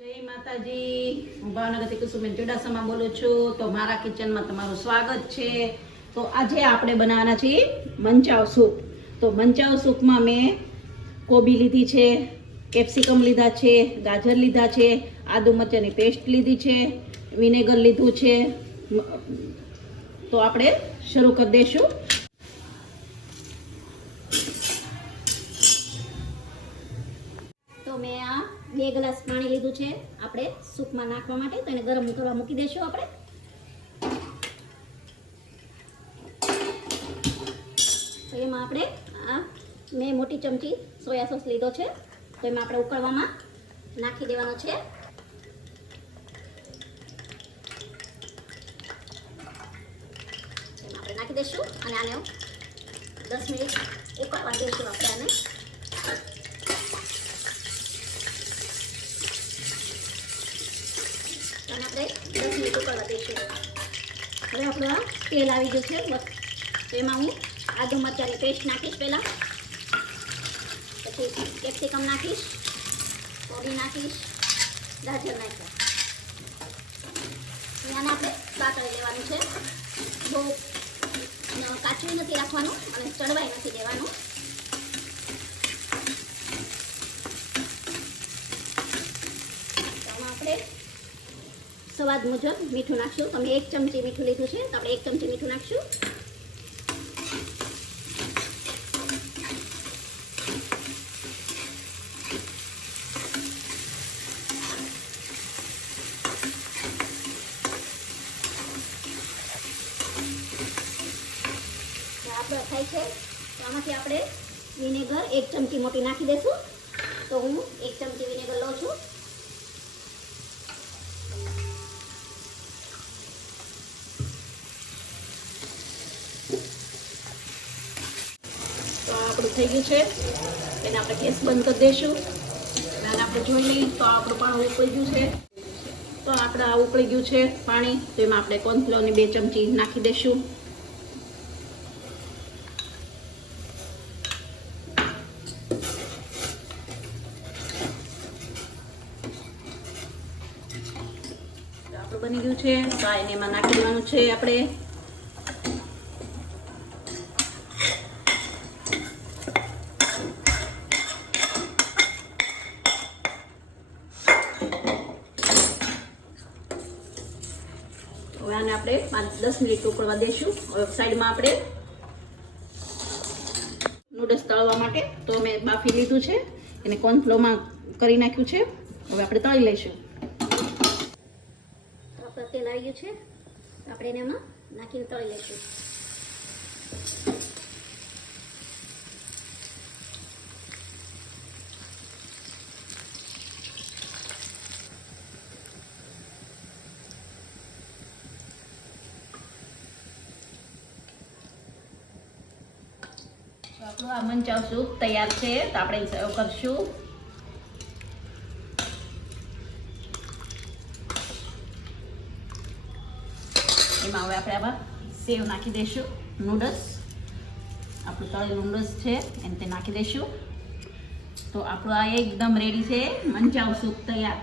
જય માતાજી, હું ભાવનગરથી કુસુમબેન ચુડાસમા બોલું છું. તો મારા કિચનમાં તમારું સ્વાગત છે. તો આજે આપણે બનાવવાના છીએ મંચાવ સૂપ. તો મંચાવ સૂપમાં મેં કોબી લીધી છે, કેપ્સિકમ લીધા છે, ગાજર લીધા છે, આદુ મરચાંની પેસ્ટ લીધી છે, વિનેગર લીધું છે. તો આપણે શરૂ કરી દઈશું. તો મેં આ 2 ગ્લાસ પાણી લીધું છે આપણે સૂપમાં નાખવા માટે. તો એને ગરમ કરવા મૂકી દઈશું આપણે. તો એમાં આપણે મેં મોટી ચમચી સોયા સોસ લીધો છે. તો એમાં આપણે ઉકળવામાં નાખી દેવાનો છે. એમાં આપણે નાખી દઈશું અને આને 10 મિનિટ ઉકળવા દઈશું આપણે આને. અને આપણે 10 મિનિટ ઉકળવા દઈશું. હવે આપણું આ તેલ આવી ગયું છે બસ. તો એમાં હું આદુ મરચાંની પેસ્ટ નાખીશ પહેલાં, પછી કેપ્સિકમ નાખીશ, કોબી નાખીશ, ગાજર નાખીશ. આને આપણે સાતળી લેવાનું છે. બહુ કાચું નથી રાખવાનું અને ચડવાઈ નથી દેવાનું. આપણે સ્વાદ મુજબ મીઠું નાખશું. તમે 1 ચમચી મીઠું લીધું છે, તો આપણે 1 ચમચી મીઠું નાખશું. આપણે થાય છે તો આમાંથી આપણે વિનેગર 1 ચમચી મોટી નાખી દઈશું. તો હું 1 ચમચી વિનેગર લઉં છું. આપણું થઈ ગયું છે. એને આપણે ગેસ બંધ કરી દઈશું અને આપણે જોઈ લઈએ તો આપણું પાણી ઉકળી ગયું છે. તો આપણે આ ઉકળી ગયું છે પાણી. તો એમાં આપણે કોર્નફ્લોરની 2 ચમચી નાખી દઈશું. આપણું બની ગયું છે. તો એને એમાં નાખી દેવાનું છે આપણે. હવે આને આપણે 5-10 મિનિટ ઉકળવા દઈશું. હવે સાઈડમાં આપણે નૂડલ્સ તળવા માટે તો મેં બાફી લીધું છે, એને કોર્નફ્લોરમાં કરી નાખ્યું છે. હવે આપણે તળી લઈશું. આપણે તેલ આવી ગયું છે, આપણે એને એમાં નાખીને તળી લઈશું. આપણું આ મંચાવ સૂપ તૈયાર છે. તો આપણે સર્વ કરશું. એમાં હવે આપણે આમાં સેવ નાખી દઈશું. નૂડલ્સ, આપણું તળેલું નૂડલ્સ છે એને તે નાખી દઈશું. તો આપણું આ એકદમ રેડી છે મંચાવ સૂપ તૈયાર.